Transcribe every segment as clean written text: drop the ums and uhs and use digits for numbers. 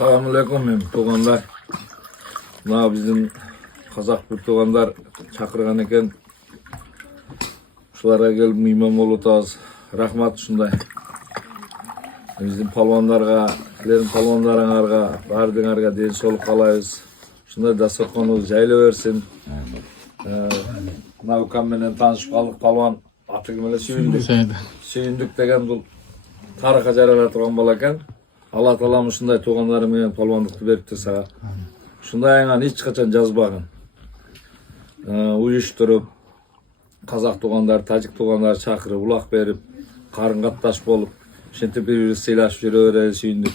Assalamualaikum tuğanlar. Mına bizim Kazak bir tuğanlar çakırgan eken. Şulara gelip mimam olutaz. Rahmat şunday. Bizim palvanlarga, sizlerin palvanlarыңарга, bardыңарга den soluk kalayız. Şunday dasturxonunuz jayla versin. Mına ukam menen tanışıp kaldık palvan. Atı kimele sүйündük. Sүйündük degen bu tarıqa jarara turgan bala eken. Allah Taala şunday tuğanları menen palvanlıkты beripti sağa. Şunday ayağın hiç kaçan жазбаган. Uyuşturup Kazak tuğanlar, Tacik tuğanlar çakırıp, ulak berip, karın kattaş bolup, şenti bir sıylaşıp jüre vereli sүйündük.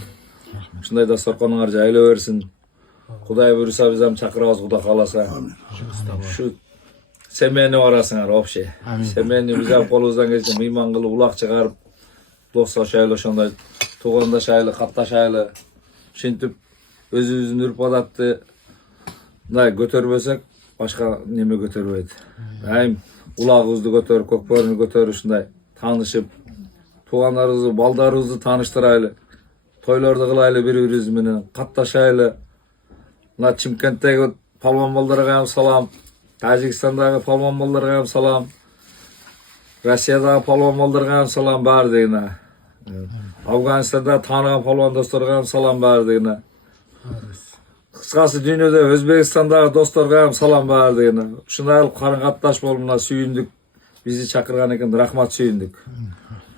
Şunday dasturxonуңар жайла versin. Kuday buyursa bizem çakırabız Kuda kalasa. Şu semeni varasыңар вообще. Semeni bizem kolumuzdan geçti mıyman kılıp ulak çıkarıp, dostlar şaylı şunday, tuğanda şaylı, katta şaylı, şentip özümüzün ürüp adatты götörmesek başka neme götörmeydi. Hem ulağımızды götörüp, kökbörünü götörüp şunday tanışıp, tuğanlarımızı, baldarımızı tanıştıraylı, toylarda kılaylı bir-birimiz menen, kattaşaylı. Mına Çimkentdeki palvan baldarga ham salam, Tajikistan'dagi palvan baldarga ham salam, Rossiyadagi palvan baldarga ham salam bardygina. Afganistan'da tanıgan palvan dostlarga ham salam bardygina. Kıskası dünyada Özbekistan'dagi dostlarga ham salam bardygina. Şunday karın kattaş bolup mına sүйündük. Bizi çakırgan eken rahmat sүйündük.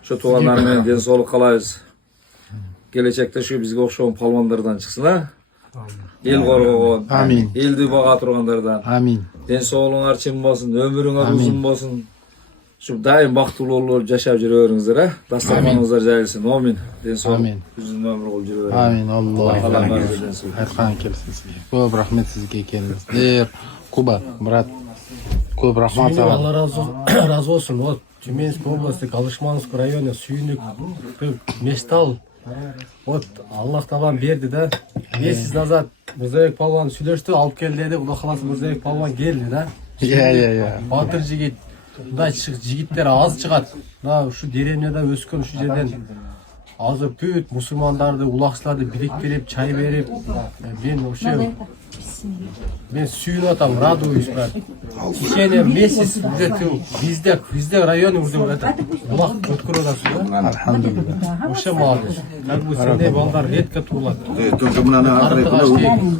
Şu tuğanlar menen den soluk kalayız. Gelecekte şu bizge okşoğun palvanlardan çıksın ha. El korgogon, eldi baga turganlardan. Amin. Den soğuluңар çim bolsun, ömürüңөр uzun bolsun. Şu daim baktulu olup yaşap jüröberiңizdер ha. Dasturxonуңуздар jayılsın. Amin. Den soğuk uzun ömür bolup jüröberiңiz. Amin. Allah hayırхан kelsin sizge. Көп rahmet sizge keldiңиздер. Kuba, Murat. Көп rahmat. Allah razı olsun. O Тюменской области, Калышманск районы сүйүндүк Мештал. Вот Allah Taala berdi da. Месяц назад Мырзабек Палван сүйлөштү, алып кел деди. Кудай кааласа Мырзабек Палван келди да. Батыр жигит. Мындай жигиттер аз чыгат. Мына ушу деревняда өскөн ушу жерден азыр бүт мусулмандарды, улакчыларды бириктирип, чай берип, мен сүйүнүп атам, радуюсь, брат. В течение месяц везде районы уже улак өткөрүп атасыз да. Alhamdulillah. Вообще молодец. Как бы сендей балдар редко туылат.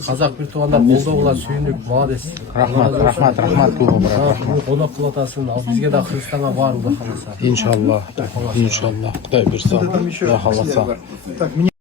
Казак бир туугандар колдоо кылат, сүйүндүк, молодец. Rahmat Kuba, brат. Конок кылып атасың, ал бизге да Кыргызстанга бар, Кудай кааласа. İnşallah. Kuday bir sağ. Ya halasa.